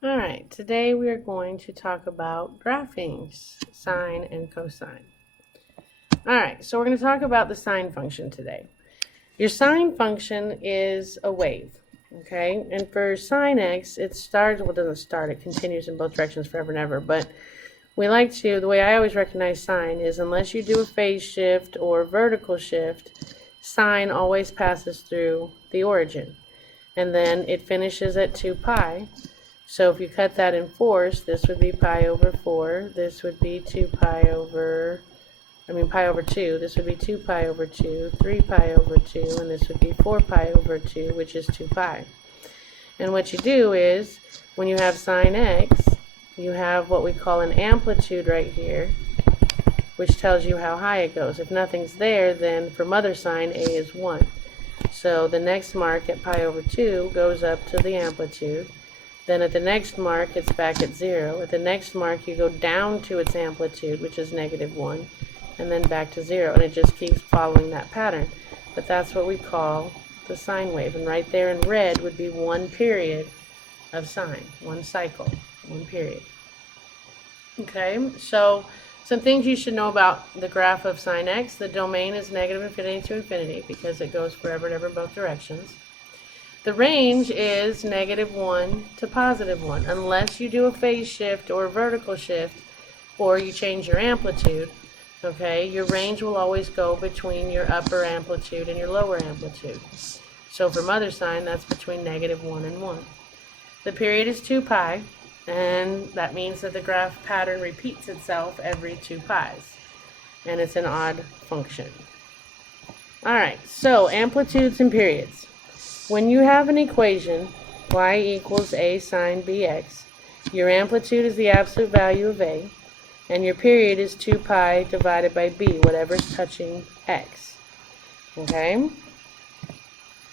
Alright, today we are going to talk about graphing, sine and cosine. Alright, so we're going to talk about the sine function today. Your sine function is a wave, okay? And for sine x, it starts, well, it doesn't start, it continues in both directions forever and ever, but we like to, the way I always recognize sine is unless you do a phase shift or vertical shift, sine always passes through the origin. And then it finishes at 2 pi. So if you cut that in fours, this would be pi over 4. This would be pi over 2. This would be 2 pi over 2, 3 pi over 2, and this would be 4 pi over 2, which is 2 pi. And what you do is, when you have sine x, you have what we call an amplitude right here, which tells you how high it goes. If nothing's there, then for mother sine, a is 1. So the next mark at pi over 2 goes up to the amplitude. Then at the next mark, it's back at 0. At the next mark, you go down to its amplitude, which is -1, and then back to 0. And it just keeps following that pattern. But that's what we call the sine wave. And right there in red would be one period of sine, one cycle, one period. Okay, so some things you should know about the graph of sine x. The domain is negative infinity to infinity because it goes forever and ever both directions. The range is -1 to +1, unless you do a phase shift or a vertical shift, or you change your amplitude. Okay, your range will always go between your upper amplitude and your lower amplitude. So for mother sine, that's between -1 and 1. The period is 2 pi, and that means that the graph pattern repeats itself every 2 pi's, and it's an odd function. Alright, so amplitudes and periods. When you have an equation, y equals a sine bx, your amplitude is the absolute value of a, and your period is 2 pi divided by b, whatever's touching x. Okay?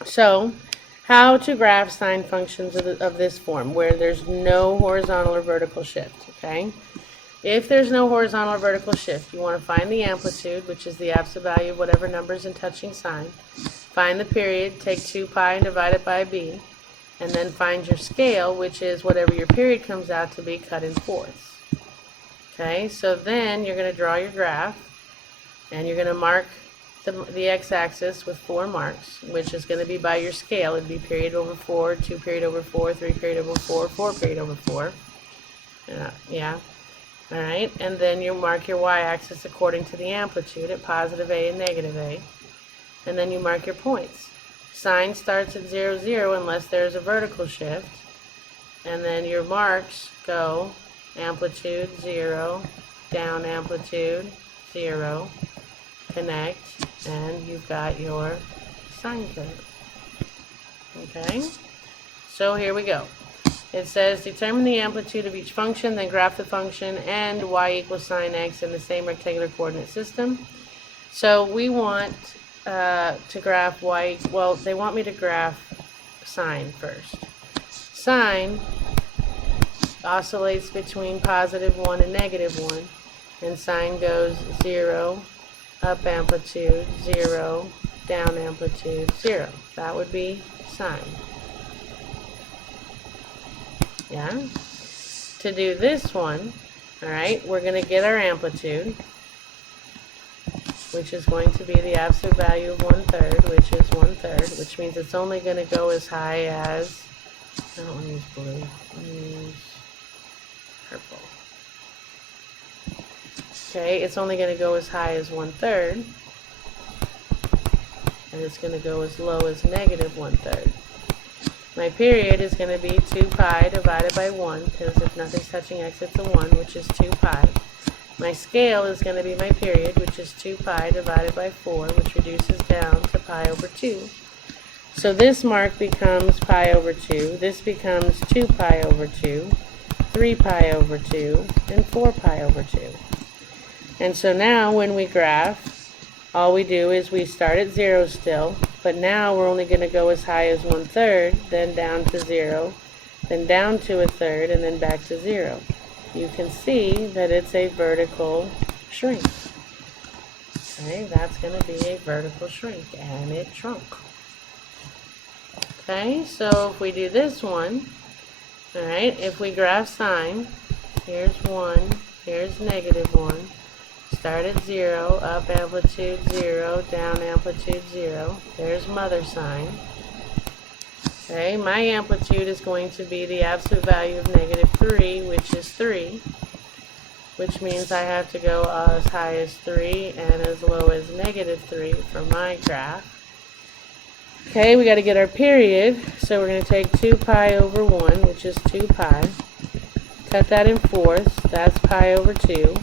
So, how to graph sine functions of this form, where there's no horizontal or vertical shift. Okay? If there's no horizontal or vertical shift, you want to find the amplitude, which is the absolute value of whatever number's in touching sine. Find the period, take 2 pi and divide it by b, and then find your scale, which is whatever your period comes out to be cut in fourths. Okay, so then you're going to draw your graph, and you're going to mark the x-axis with 4 marks, which is going to be by your scale. It would be period over 4, 2 period over 4, 3 period over 4, 4 period over 4. Yeah. Alright, and then you mark your y-axis according to the amplitude at positive a and negative a. And then you mark your points. Sine starts at 0, 0 unless there's a vertical shift. And then your marks go amplitude 0, down amplitude 0, connect, and you've got your sine curve. Okay? So here we go. It says determine the amplitude of each function, then graph the function and y equals sine x in the same rectangular coordinate system. So we want to graph y, well, they want me to graph sine first. Sine oscillates between +1 and -1, and sine goes 0, up amplitude, 0, down amplitude, 0. That would be sine. Yeah? To do this one, alright, we're going to get our amplitude, which is going to be the absolute value of 1/3, which is 1/3, which means it's only going to go as high as, I don't want to use blue, I'm going to use purple. Okay, it's only going to go as high as 1/3, and it's going to go as low as -1/3. My period is going to be 2 pi divided by 1, because if nothing's touching x, it's a 1, which is 2 pi. My scale is going to be my period, which is 2 pi divided by 4, which reduces down to pi over 2. So this mark becomes pi over 2, this becomes 2 pi over 2, 3 pi over 2, and 4 pi over 2. And so now when we graph, all we do is we start at 0 still, but now we're only going to go as high as 1/3, then down to 0, then down to 1/3, and then back to 0. You can see that it's a vertical shrink. Okay, that's going to be a vertical shrink, and it shrunk. Okay, so if we do this one, Alright, if we graph sine, here's 1, here's -1. Start at 0, up amplitude 0, down amplitude 0. There's mother sine. Okay, my amplitude is going to be the absolute value of -3, which is 3, which means I have to go as high as 3 and as low as -3 for my graph. Okay, we got to get our period, so we're going to take 2 pi over 1, which is 2 pi. Cut that in fourths, that's pi over 2.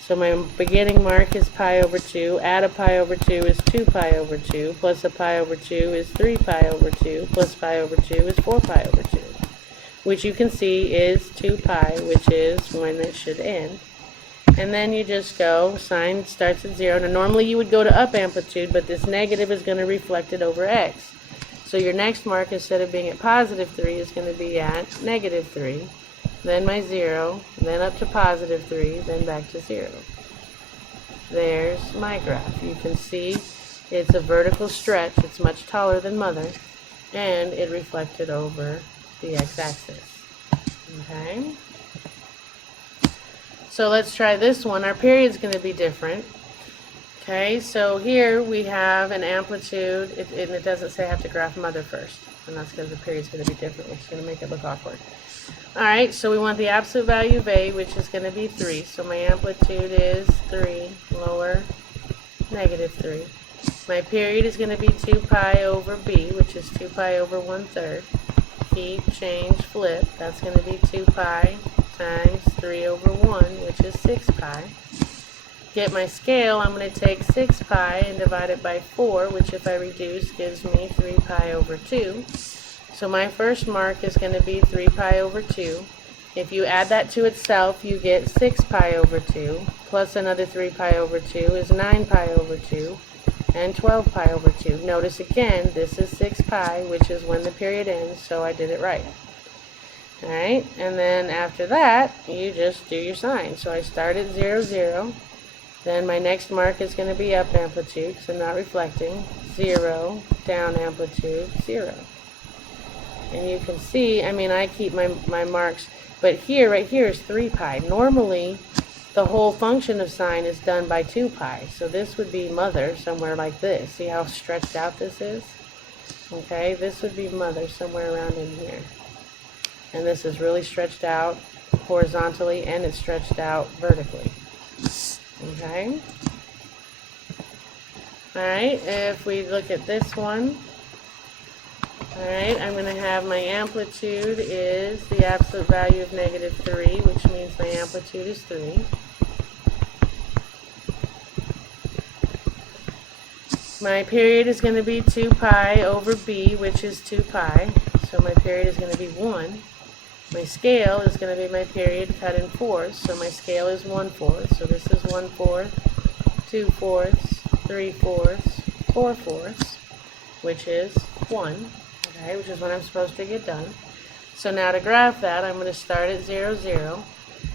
So my beginning mark is pi over 2, add a pi over 2 is 2 pi over 2, plus a pi over 2 is 3 pi over 2, plus pi over 2 is 4 pi over 2, which you can see is 2 pi, which is when it should end. And then you just go, sine starts at 0. Now normally you would go to up amplitude, but this negative is going to reflect it over x. So your next mark, instead of being at +3, is going to be at -3. Then my 0, then up to +3, then back to 0. There's my graph. You can see it's a vertical stretch. It's much taller than mother, and it reflected over the x-axis. Okay? So let's try this one. Our period's going to be different. Okay, so here we have an amplitude, and it doesn't say I have to graph mother first, and that's because the period's going to be different, which is going to make it look awkward. Alright, so we want the absolute value of A, which is going to be 3. So my amplitude is 3, lower, -3. My period is going to be 2 pi over B, which is 2 pi over 1/3. Keep, change, flip. That's going to be 2 pi times 3 over 1, which is 6 pi. Get my scale, I'm going to take 6 pi and divide it by 4, which if I reduce gives me 3 pi over 2. So my first mark is going to be 3 pi over 2. If you add that to itself, you get 6 pi over 2, plus another 3 pi over 2 is 9 pi over 2, and 12 pi over 2. Notice again, this is 6 pi, which is when the period ends, so I did it right. Alright, and then after that, you just do your sine. So I start at 0, 0. Then my next mark is going to be up amplitude, because I'm not reflecting. 0, down amplitude, 0. And you can see, I mean, I keep my marks, but here, right here is 3 pi. Normally, the whole function of sine is done by 2 pi. So this would be mother somewhere like this. See how stretched out this is? Okay, this would be mother somewhere around in here. And this is really stretched out horizontally, and it's stretched out vertically. Okay? Alright, if we look at this one, alright, I'm going to have my amplitude is the absolute value of -3, which means my amplitude is 3. My period is going to be 2 pi over B, which is 2 pi. So my period is going to be 1. My scale is going to be my period cut in fourths. So my scale is 1/4. So this is 1/4, 2/4, 3/4, 4/4, which is 1. Okay, which is when I'm supposed to get done. So now to graph that, I'm going to start at 0, 0.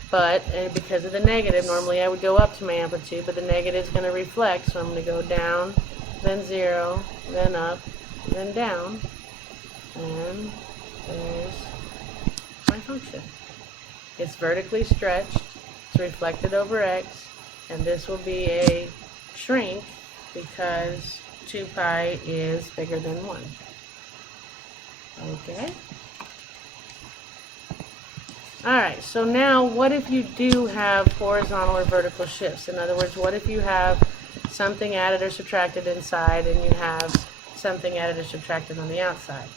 But because of the negative, normally I would go up to my amplitude, but the negative is going to reflect. So I'm going to go down, then 0, then up, then down. And there's my function. It's vertically stretched, it's reflected over x, and this will be a shrink because 2 pi is bigger than 1. Okay? Alright, so now what if you do have horizontal or vertical shifts? In other words, what if you have something added or subtracted inside and you have something added or subtracted on the outside?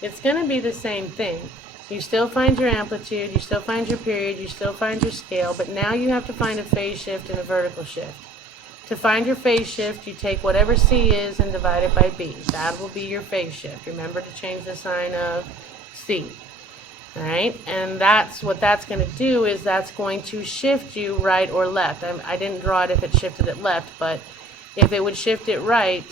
It's going to be the same thing. You still find your amplitude, you still find your period, you still find your scale, but now you have to find a phase shift and a vertical shift. To find your phase shift, you take whatever C is and divide it by B. That will be your phase shift. Remember to change the sign of C. Alright, and that's what that's going to do is that's going to shift you right or left. I didn't draw it if it shifted it left, but if it would shift it right,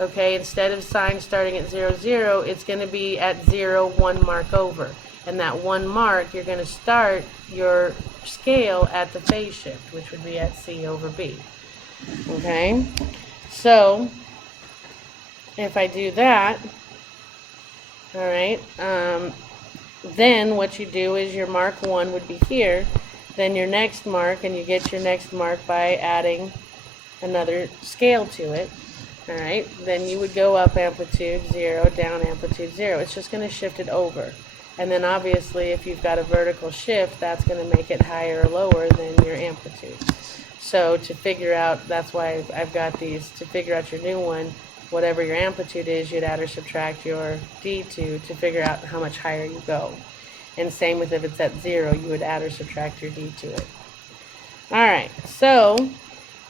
okay, instead of sine starting at 0, 0, it's going to be at 0, 1 mark over. And that 1 mark, you're going to start your scale at the phase shift, which would be at C over B. Okay, so if I do that, all right, then what you do is your mark 1 would be here, then your next mark, and you get your next mark by adding another scale to it. Alright, then you would go up amplitude 0, down amplitude 0. It's just going to shift it over. And then obviously if you've got a vertical shift, that's going to make it higher or lower than your amplitude. So to figure out, that's why I've got these, to figure out your new one, whatever your amplitude is, you'd add or subtract your d2 to figure out how much higher you go. And same with if it's at 0, you would add or subtract your d to it. Alright, so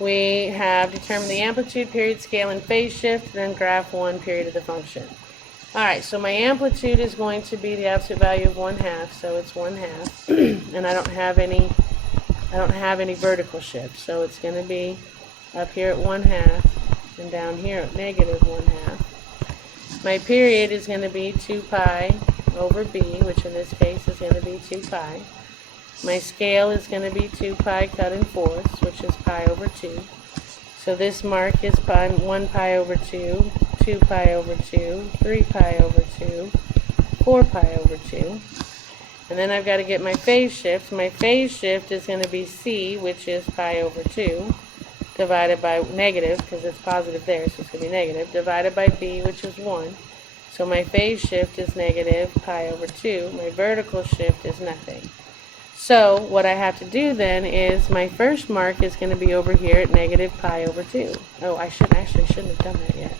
we have determined the amplitude, period, scale, and phase shift, then graph 1 period of the function. Alright, so my amplitude is going to be the absolute value of 1/2, so it's 1/2. And I don't have any vertical shift, so it's going to be up here at 1/2 and down here at negative 1/2. My period is going to be 2 pi over b, which in this case is going to be 2 pi. My scale is going to be 2 pi cut in fourths, which is pi over 2. So this mark is 1 pi over 2, 2 pi over 2, 3 pi over 2, 4 pi over 2. And then I've got to get my phase shift. My phase shift is going to be c, which is pi over 2, divided by negative, because it's positive there, so it's going to be negative, divided by b, which is 1. So my phase shift is negative pi over 2. My vertical shift is nothing. So what I have to do then is my first mark is going to be over here at negative pi over 2. Oh, I shouldn't have done that yet.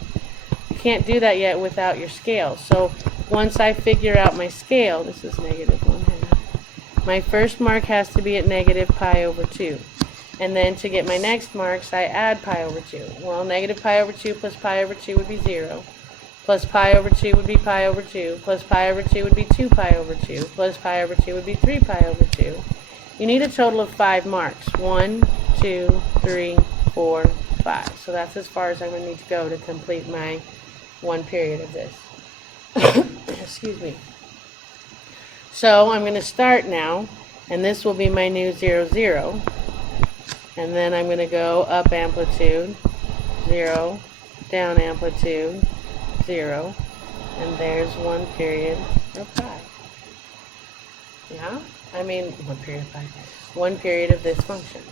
You can't do that yet without your scale. So once I figure out my scale, this is negative 1/2. My first mark has to be at negative pi over 2. And then to get my next marks, I add pi over 2. Well, negative pi over 2 plus pi over 2 would be 0. Plus pi over 2 would be pi over 2. Plus pi over 2 would be 2 pi over 2. Plus pi over 2 would be 3 pi over 2. You need a total of 5 marks. 1, 2, 3, 4, 5. So that's as far as I'm going to need to go to complete my 1 period of this. Excuse me. So I'm going to start now, and this will be my new 0, 0. And then I'm going to go up amplitude, 0, down amplitude, 0, and there's 1 period of pi. Yeah? I mean, 1 period of pi. 1 period of this function.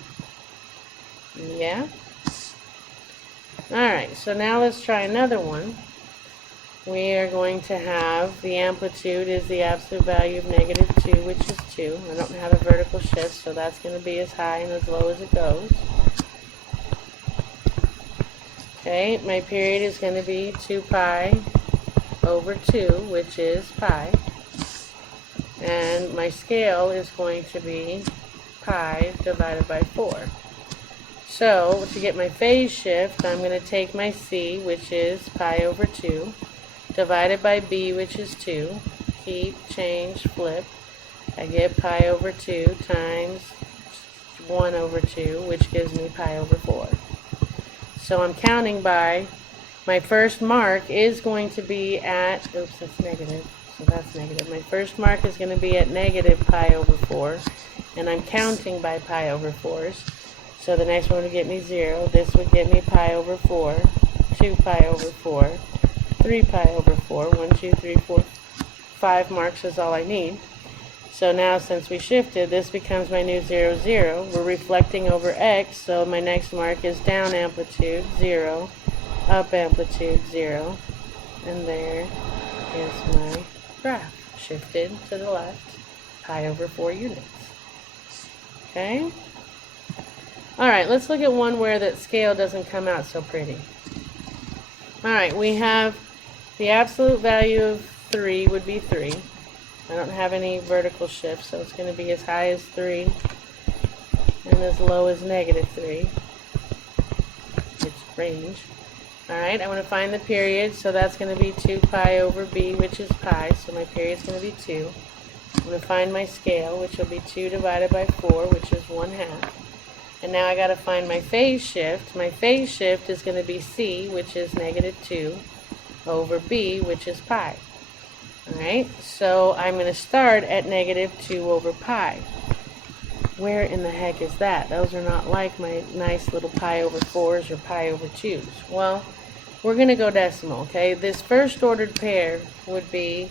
Yeah? Alright, so now let's try another one. We are going to have the amplitude is the absolute value of negative 2, which is 2. I don't have a vertical shift, so that's going to be as high and as low as it goes. Okay, my period is going to be 2 pi over 2, which is pi. And my scale is going to be pi divided by 4. So, to get my phase shift, I'm going to take my c, which is pi over 2, divided by b, which is 2. Keep, change, flip. I get pi over 2 times 1 over 2, which gives me pi over 4. So I'm counting by, my first mark is going to be at, oops, that's negative, so that's negative. My first mark is going to be at negative pi over 4, and I'm counting by pi over 4s. So the next one would get me 0, this would get me pi over 4, 2 pi over 4, 3 pi over 4, 1, 2, 3, 4, 5 marks is all I need. So now since we shifted, this becomes my new 0, 0. We're reflecting over x, so my next mark is down amplitude, 0, up amplitude, 0. And there is my graph, shifted to the left, pi over 4 units. Okay? Alright, let's look at one where that scale doesn't come out so pretty. Alright, we have the absolute value of 3 would be 3. I don't have any vertical shift, so it's going to be as high as 3 and as low as negative 3. It's range. Alright, I want to find the period, so that's going to be 2 pi over b, which is pi, so my period is going to be 2. I'm going to find my scale, which will be 2 divided by 4, which is 1/2. And now I got to find my phase shift. My phase shift is going to be c, which is negative 2, over b, which is pi. Alright, so I'm going to start at negative 2 over pi. Where in the heck is that? Those are not like my nice little pi over 4s or pi over 2s. Well, we're going to go decimal, okay? This first ordered pair would be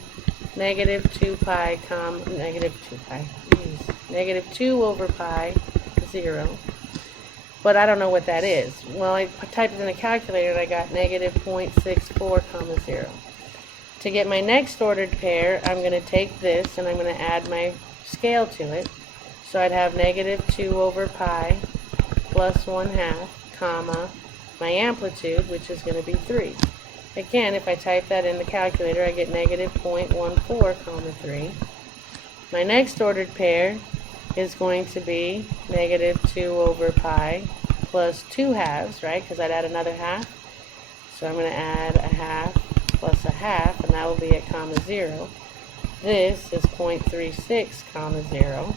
negative 2 pi, negative 2 over pi, 0. But I don't know what that is. Well, I typed it in the calculator and I got negative 0.64, 0. To get my next ordered pair, I'm going to take this and I'm going to add my scale to it. So I'd have negative 2 over pi plus 1/2, comma, my amplitude, which is going to be 3. Again, if I type that in the calculator, I get negative 0.14, 3. My next ordered pair is going to be negative 2 over pi plus 2/2, right? Because I'd add another half. So I'm going to add a half plus a half, and that will be at comma 0. This is 0.36, 0.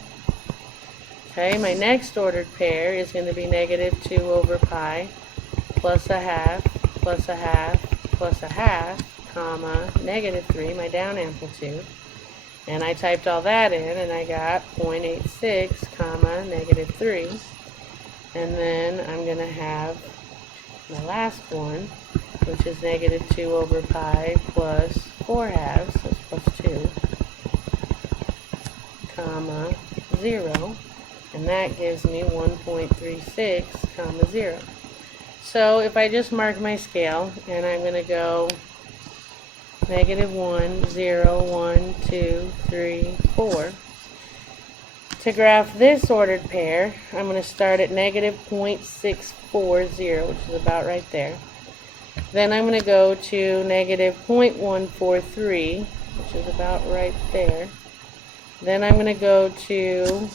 Okay, my next ordered pair is going to be negative 2 over pi plus a half plus a half plus a half, comma, negative 3, my down amplitude. And I typed all that in, and I got 0.86, comma, negative 3. And then I'm going to have my last one, which is negative 2 over pi plus 4/2, so it's plus 2, comma, 0. And that gives me 1.36, comma, 0. So if I just mark my scale, and I'm going to go negative 1, 0, 1, 2, 3, 4. To graph this ordered pair, I'm going to start at negative 0.640, which is about right there. Then I'm going to go to negative 0.143, which is about right there. Then I'm going to go to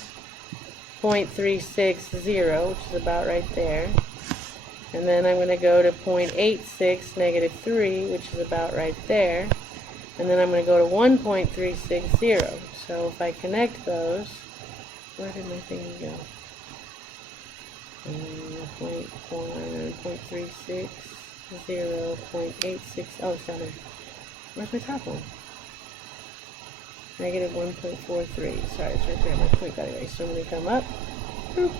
0.360, which is about right there. And then I'm going to go to 0.86, negative 3, which is about right there. And then I'm going to go to 1.360. So if I connect those, where did my thing go? 0.1, 0.36, 0.86, oh, it's down there. Where's my top one? Negative 1.43. Sorry, it's right there. My point got erased. So I'm going to come up. Boop.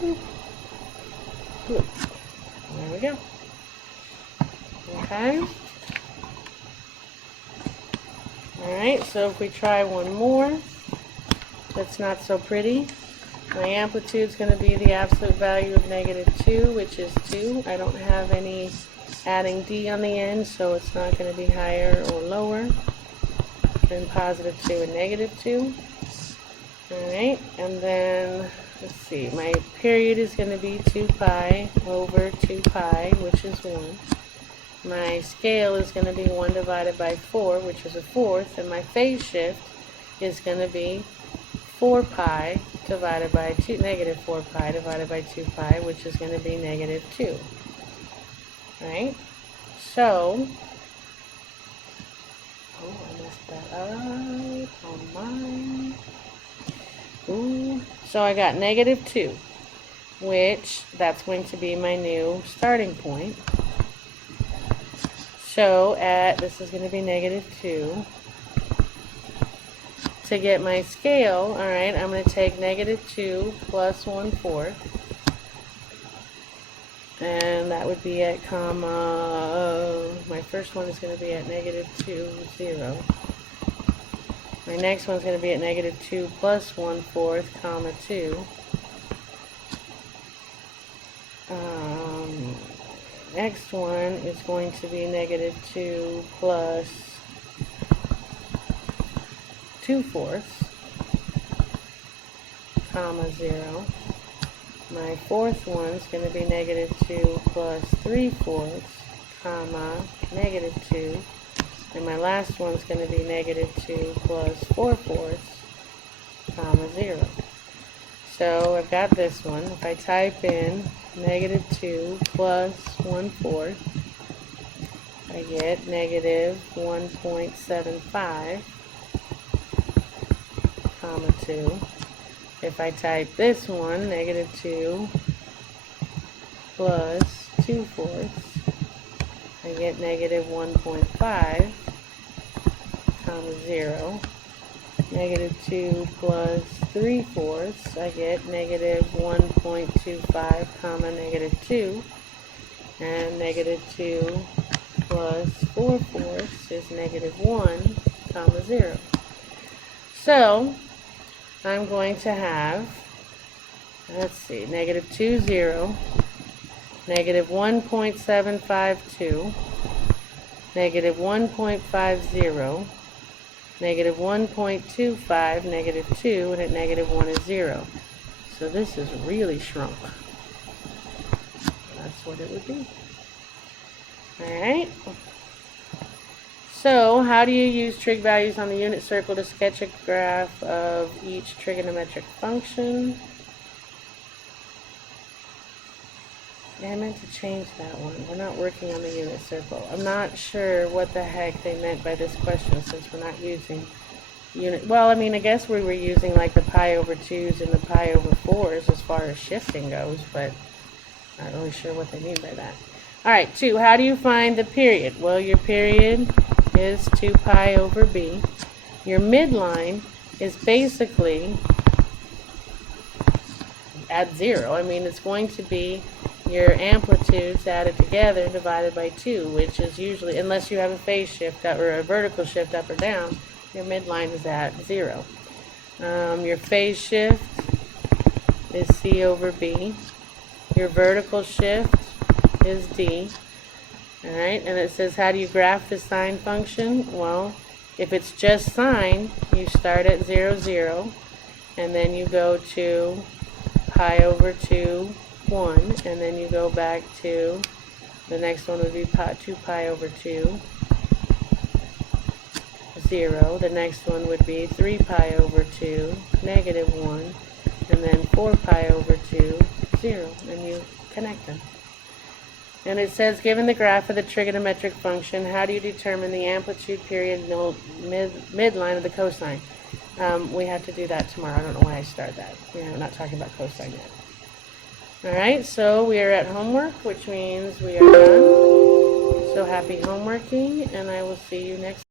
Boop. Boop. There we go. Okay. Alright, so if we try one more, that's not so pretty. My amplitude is going to be the absolute value of negative 2, which is 2. I don't have any adding d on the end, so it's not going to be higher or lower than positive 2 and negative 2. Alright, and then, let's see, my period is going to be 2 pi over 2 pi, which is 1. My scale is going to be 1 divided by 4, which is a fourth, and my phase shift is going to be 4 pi divided by 2, negative 4 pi divided by 2 pi, which is going to be negative 2. Right? So, oh, I messed that up on mine. Ooh. So I got negative 2, which that's going to be my new starting point. So this is going to be negative 2. To get my scale, alright, I'm going to take negative 2 plus 1/4. And that would be at comma, my first one is going to be at negative 2, 0. My next one's going to be at negative 2 plus 1/4, comma 2. Next one is going to be negative 2 plus 2/4, comma 0. My fourth one is going to be negative 2 plus 3/4, comma negative 2. And my last one is going to be negative 2 plus 4/4, comma 0. So I've got this one. If I type in negative 2 plus 1/4, I get negative 1.75, comma 2. If I type this one, negative 2 plus 2/4, I get negative 1.5, comma 0. Negative 2 plus 3/4, I get negative 1.25, comma negative 2. And negative 2 plus 4/4 is negative 1, comma 0. So I'm going to have, let's see, negative 2, 0, negative 1.752, negative 1.50, negative 1.25, negative 2, and at negative 1 is 0. So this is really shrunk. That's what it would be. Alright. So how do you use trig values on the unit circle to sketch a graph of each trigonometric function? Yeah, I meant to change that one. We're not working on the unit circle. I'm not sure what the heck they meant by this question since we're not using unit. Well, I mean, I guess we were using like the pi over 2s and the pi over 4s as far as shifting goes, but not really sure what they mean by that. Alright, 2. How do you find the period? Well, your period is 2 pi over b. Your midline is basically at 0. I mean, it's going to be your amplitudes added together divided by 2, which is usually, unless you have a phase shift up or a vertical shift up or down, your midline is at 0. Your phase shift is c over b. Your vertical shift is d. Alright, and it says, how do you graph the sine function? Well, if it's just sine, you start at 0, 0, and then you go to pi over 2, 1, and then you go back to, the next one would be 2 pi over 2, 0. The next one would be 3 pi over 2, negative 1, and then 4 pi over 2, 0, and you connect them. And it says, given the graph of the trigonometric function, how do you determine the amplitude, period, midline of the cosine? We have to do that tomorrow. I don't know why I started that. We're not talking about cosine yet. Alright, so we are at homework, which means we are done. So happy homeworking, and I will see you next